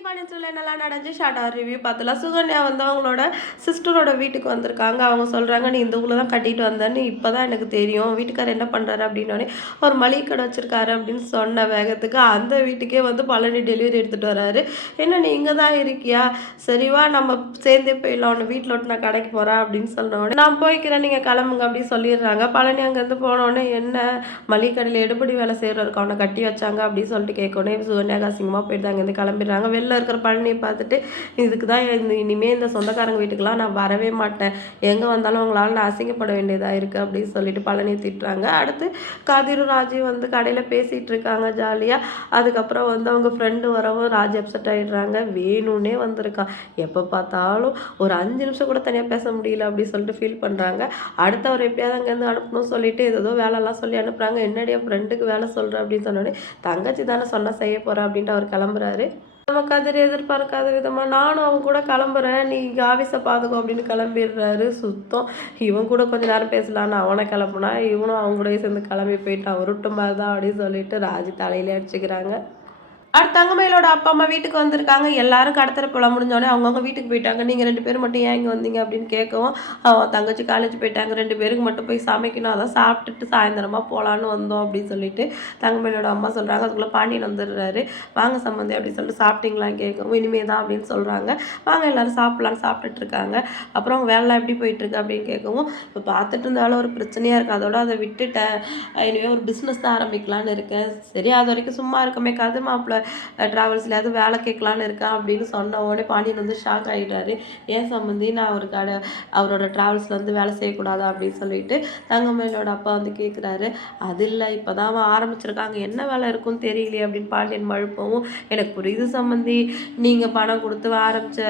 இன்னைக்கு பாண்டிச்சேரியில் என்னெல்லாம் நடந்துச்சு ஷார்ட்டாக ரிவ்யூ பார்த்தலாம். சுகன்யா வந்து அவங்களோட சிஸ்டரோட வீட்டுக்கு வந்திருக்காங்க. அவங்க சொல்கிறாங்க, நீ இந்த ஊரில் தான் கட்டிட்டு வந்தேன்னு இப்போ தான் எனக்கு தெரியும். வீட்டுக்காரர் என்ன பண்ணுறாரு அப்படின்னோடனே, ஒரு மளிகை கடை வச்சிருக்காரு அப்படின்னு சொன்ன வேகத்துக்கு அந்த வீட்டுக்கே வந்து பழனி டெலிவரி எடுத்துகிட்டு வராரு. என்ன நீ இங்கே தான் இருக்கியா? சரிவா நம்ம சேர்ந்தே போயிடலாம். உன்னை வீட்டில் விட்டு நான் கடைக்கு போகிறேன் அப்படின்னு சொன்ன உடனே, நான் போய்க்கிறேன் நீங்கள் கிளம்புங்க அப்படின்னு சொல்லிடுறாங்க. பழனி அங்கேருந்து போனோடனே, என்ன மளிகை கடையில் எடுபடி வேலை செய்கிறதுக்கு அவனை கட்டி வச்சாங்க அப்படின்னு சொல்லிட்டு கேட்கணும். சுகன்யா அசிங்கமாக போயிட்டு அங்கேருந்து கிளம்பிடுறாங்க. வெளில இருக்கிற பழனியை பார்த்துட்டு, இதுக்கு தான் இனிமேல் இந்த சொந்தக்காரங்க வீட்டுக்கெலாம் நான் வரவே மாட்டேன், எங்கே வந்தாலும் அவங்களால நான் அசிங்கப்பட வேண்டியதாக இருக்குது அப்படின்னு சொல்லிட்டு பழனியை திட்டுறாங்க. அடுத்து கதிரும் ராஜி வந்து கடையில் பேசிகிட்டு இருக்காங்க ஜாலியாக. அதுக்கப்புறம் வந்து அவங்க ஃப்ரெண்டு வரவும் ராஜி அப்செட் ஆகிடுறாங்க. வேணும்னே வந்திருக்கான், எப்போ பார்த்தாலும் ஒரு 5 நிமிஷம் கூட தனியாக பேச முடியல அப்படின்னு சொல்லிட்டு ஃபீல் பண்ணுறாங்க. அடுத்து அவர் எப்படியாவது அங்கேருந்து அனுப்பணும்னு சொல்லிட்டு ஏதோ வேலைலாம் சொல்லி அனுப்புகிறாங்க. என்னடி என் ஃப்ரெண்டுக்கு வேலை சொல்கிறேன் அப்படின்னு சொன்னோடனே, தங்கச்சி தானே சொன்னால் செய்ய போகிறேன் அப்படின்ட்டு அவர் கிளம்புறாரு. நம்ம கதிர் எதிர்பார்க்காத விதமாக, நானும் அவன் கூட கிளம்புறேன், நீ ஆஃபீஸை பார்த்துக்கோ அப்படின்னு கிளம்பிடுறாரு. சுத்தம் இவன் கூட கொஞ்ச நேரம் பேசலான்னு அவனை கிளம்புனா, இவனும் அவங்க கூடயே சேர்ந்து கிளம்பி போயிட்டான். உருட்டு மாதிரி தான் அப்படின்னு சொல்லிட்டு ராஜி தலையிலே அடிச்சுக்கிறாங்க. அடுத்து தங்கமயிலோட அப்பா அம்மா வீட்டுக்கு வந்திருக்காங்க. எல்லாரும் கடத்தர போலாம் முடிஞ்சோடனே அவங்கவுங்க வீட்டுக்கு போயிட்டாங்க. நீங்கள் 2 பேரும் மட்டும் ஏன் இங்கே வந்தீங்க அப்படின்னு கேட்கவும், அவன் தங்கச்சி காலேஜ் போயிட்டாங்க, 2 பேருக்கு மட்டும் போய் சமைக்கணும், அதான் சாப்பிட்டுட்டு சாயந்தரமாக போகலான்னு வந்தோம் அப்படின்னு சொல்லிட்டு தங்கமயிலோட அம்மா சொல்கிறாங்க. அதுக்குள்ளே பாண்டியன் வந்துடுறாரு. வாங்க சம்மந்தி அப்படின்னு சொல்லிட்டு சாப்பிட்டீங்களான்னு கேட்கவும், இனிமே தான் அப்படின்னு சொல்கிறாங்க. வாங்க எல்லோரும் சாப்பிட்லான்னு சாப்பிட்டுட்டு இருக்காங்க. அப்புறம் அவங்க வேலைலாம் எப்படி போயிட்டுருக்கு அப்படின்னு கேட்கவும், இப்போ பார்த்துட்டு இருந்தாலும் ஒரு பிரச்சனையாக இருக்குது, அதோட அதை விட்டுட்டேன், இனிமேல் ஒரு பிஸ்னஸ் தான் ஆரம்பிக்கலான்னு இருக்கேன். சரி அது வரைக்கும் சும்மா இருக்கமே, கது மாப்பிள்ள ட்ராவல்ஸ்லையாவது வேலை கேட்கலான்னு இருக்கேன் அப்படின்னு சொன்ன உடனே பாண்டியன் வந்து ஷாக் ஆகிட்டாரு. ஏன் சம்மந்தி, நான் ஒரு கடை அவரோட ட்ராவல்ஸில் வந்து வேலை செய்யக்கூடாதா அப்படின்னு சொல்லிட்டு தங்கமயிலோட அப்பா வந்து கேட்குறாரு. அது இல்லை, இப்போ தான் அவன் ஆரம்பிச்சிருக்காங்க, என்ன வேலை இருக்குன்னு தெரியலையே அப்படின்னு பாண்டியன் மழுப்பவும், எனக்கு புரியுது சம்மந்தி, நீங்கள் பணம் கொடுத்து ஆரம்பித்த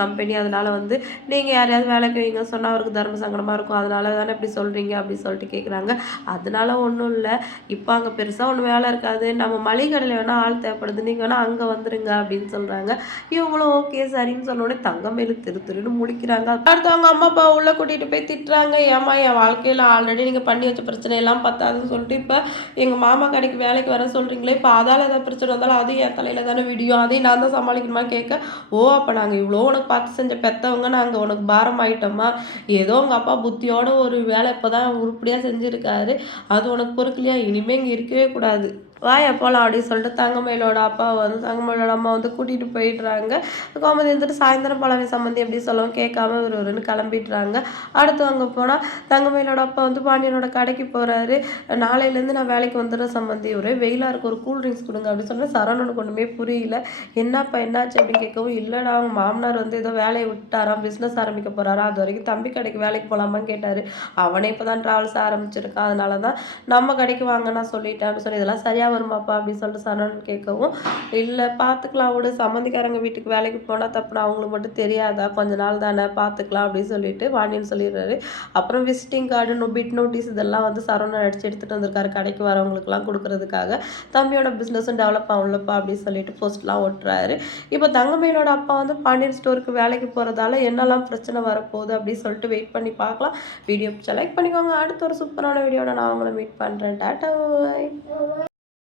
கம்பெனி, அதனால் வந்து நீங்கள் யாரையாவது வேலைக்கு வைங்க சொன்னால் அவருக்கு தர்ம சங்கடமாக இருக்கும், அதனால தானே இப்படி சொல்கிறீங்க அப்படின்னு சொல்லிட்டு கேட்குறாங்க. அதனால ஒன்றும் இல்லை, இப்போ அங்கே பெருசாக ஒன்றும் வேலை இருக்காது, நம்ம மளிகை கடையில் வேணால் ஆள் தேவைப்படுது, நீங்கள் வேணால் அங்கே வந்துருங்க அப்படின்னு சொல்கிறாங்க. இவங்களும் ஓகே சரின்னு சொன்னோடனே தங்கமயிலு திருன்னு முழிக்கிறாங்க. அடுத்து அவங்க அம்மா அப்பா உள்ளே கூட்டிகிட்டு போய் திட்டுறாங்க. ஏமா என் வாழ்க்கையில் ஆல்ரெடி நீங்கள் பண்ணி வச்ச பிரச்சனையெல்லாம் பத்தாதுன்னு சொல்லிட்டு இப்போ எங்கள் மாமா கடைக்கு வேலைக்கு வர சொல்கிறீங்களே, இப்போ அதால் ஏதாவது பிரச்சனை வந்தாலும் அதையும் என் தலையில் தானே விடியும், அதையும் நான் தான் சமாளிக்கணுமா கேட்க, ஓ அப்போ நாங்கள் இவ்வளோ உனக்கு பார்த்து செஞ்ச பெற்றவங்க நாங்கள் உனக்கு பாரம் ஆகிட்டோமா, ஏதோ உங்கள் அப்பா புத்தியோட ஒரு வேலை இப்போ தான் உருப்படியாக செஞ்சுருக்காரு, அது உனக்கு பொறுக்கலையா, இனிமேல் இங்கே இருக்கவே கூடாது, வாயா போகலாம் அப்படின்னு சொல்லிட்டு தங்கமயிலோட அப்பா வந்து தங்கமயிலோட அம்மா வந்து கூட்டிகிட்டு போயிடுறாங்க. கோமதி வந்துட்டு சாயந்தரம் பழமை சம்மந்தி எப்படி சொல்லவும் கேட்காம ஒரு கிளம்பிடுறாங்க. அடுத்து அங்கே போனால் தங்கமயிலோட அப்பா வந்து பாண்டியனோட கடைக்கு போகிறாரு. நாளையிலேருந்து நான் வேலைக்கு வந்துடுறேன் சம்மந்தி, ஒரே வெயிலாக இருக்கும், ஒரு கூல் ட்ரிங்க்ஸ் கொடுங்க அப்படின்னு சொன்னால் சரவணனுக்கு ஒன்றுமே புரியல. என்னப்பா என்னாச்சு அப்படின்னு கேட்கவும், இல்லைடா அவங்க மாமனார் வந்து ஏதோ வேலையை விட்டாராம், பிஸ்னஸ் ஆரம்பிக்க போகிறாரா, அது வரைக்கும் தம்பி கடைக்கு வேலைக்கு போகலாமான்னு கேட்டார், அவனே இப்போ தான் ட்ராவல்ஸ் ஆரம்பிச்சிருக்கான், அதனால தான் நம்ம கடைக்கு வாங்க நான் சொல்லிட்டேன் அப்படின்னு சொல்லி, இதெல்லாம் சரியாக வருமாப்பா அப்படின்னு சொல்லிட்டு சரவணன் கேட்கவும், இல்லை பார்த்துக்கலாம் விடு, சம்மந்திக்காரங்க வீட்டுக்கு வேலைக்கு போனால் தப்புனா அவங்களுக்கு மட்டும் தெரியாதா, கொஞ்ச நாள் தானே பார்த்துக்கலாம் அப்படின்னு சொல்லிட்டு வாணின்னு சொல்லிடுறாரு. அப்புறம் விசிட்டிங் கார்டு பிட் நோட்டீஸ் இதெல்லாம் வந்து சரவணன் அடிச்சு எடுத்துகிட்டு வந்திருக்காரு கடைக்கு வரவங்களுக்குலாம் கொடுக்கறதுக்காக, தம்பியோட பிஸ்னஸும் டெவலப் ஆகலப்பா அப்படின்னு சொல்லிட்டு போஸ்ட்லாம் ஓட்டுறாரு. இப்போ தங்கமயிலோட அப்பா வந்து பாண்டியன் ஸ்டோருக்கு வேலைக்கு போகிறதால என்னெல்லாம் பிரச்சனை வரப்போகுது அப்படின்னு சொல்லிட்டு வெயிட் பண்ணி பார்க்கலாம். வீடியோ செலக்ட் பண்ணிக்கோங்க. அடுத்த ஒரு சூப்பரான வீடியோட நான் உங்களை மீட் பண்ணுறேன். டாட்டா பாய்.